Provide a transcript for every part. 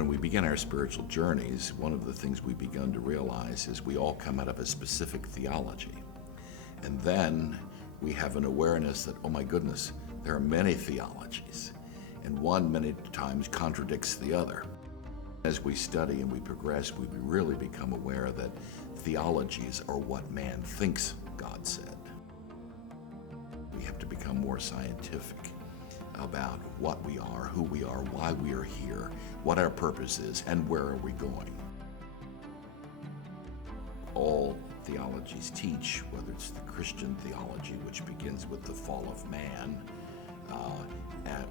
When we begin our spiritual journeys, one of the things we begin to realize is we all come out of a specific theology. And then we have an awareness that, oh my goodness, there are many theologies, and one many times contradicts the other. As we study and we progress, we really become aware that theologies are what man thinks God said. We have to become more scientific about what we are, who we are, why we are here, what our purpose is, and where are we going. All theologies teach, whether it's the Christian theology, which begins with the fall of man,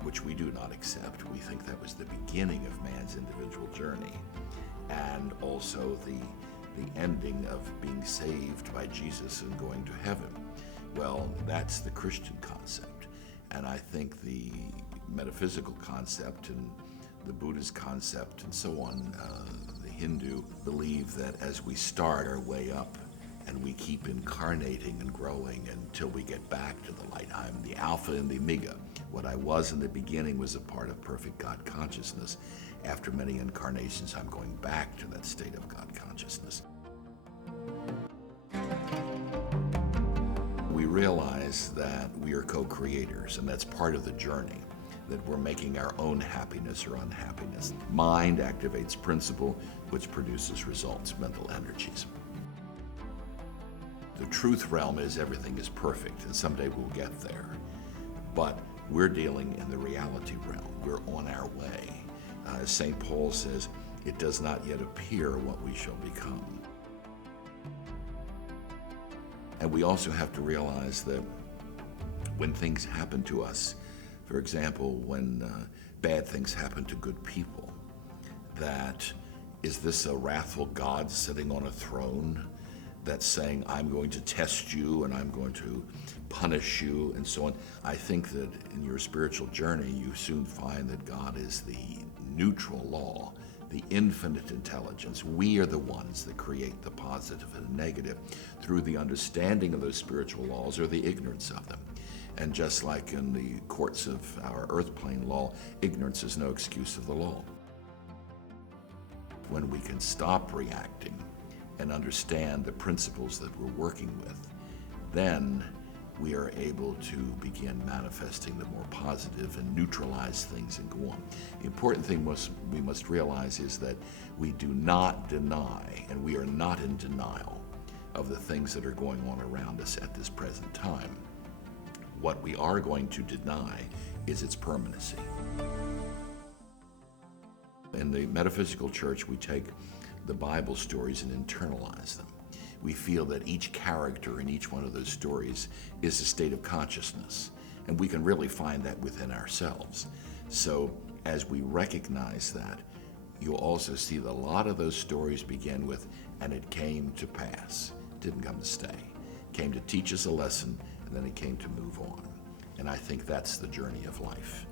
which we do not accept. We think that was the beginning of man's individual journey, and also the ending of being saved by Jesus and going to heaven. Well, that's the Christian concept. And I think the metaphysical concept and the Buddhist concept and so on, the Hindu believe that as we start our way up and we keep incarnating and growing until we get back to the light, I'm the Alpha and the Omega. What I was in the beginning was a part of perfect God consciousness. After many incarnations, I'm going back to that state of God consciousness. We realize that we are co-creators, and that's part of the journey, that we're making our own happiness or unhappiness. Mind activates principle, which produces results, mental energies. The truth realm is everything is perfect, and someday we'll get there. But we're dealing in the reality realm. We're on our way. As St. Paul says, it does not yet appear what we shall become. And we also have to realize that when things happen to us, for example, when bad things happen to good people, that is this a wrathful God sitting on a throne that's saying, I'm going to test you and I'm going to punish you and so on? I think that in your spiritual journey, you soon find that God is the neutral law, the infinite intelligence. We are the ones that create the positive and negative through the understanding of those spiritual laws or the ignorance of them. And just like in the courts of our earth plane law, ignorance is no excuse of the law. When we can stop reacting and understand the principles that we're working with, then we are able to begin manifesting the more positive and neutralize things and go on. The important thing we must realize is that we do not deny, and we are not in denial of the things that are going on around us at this present time. What we are going to deny is its permanency. In the metaphysical church, we take the Bible stories and internalize them. We feel that each character in each one of those stories is a state of consciousness, and we can really find that within ourselves. So as we recognize that, you'll also see that a lot of those stories begin with, and it came to pass. It didn't come to stay. It came to teach us a lesson, and then it came to move on. And I think that's the journey of life.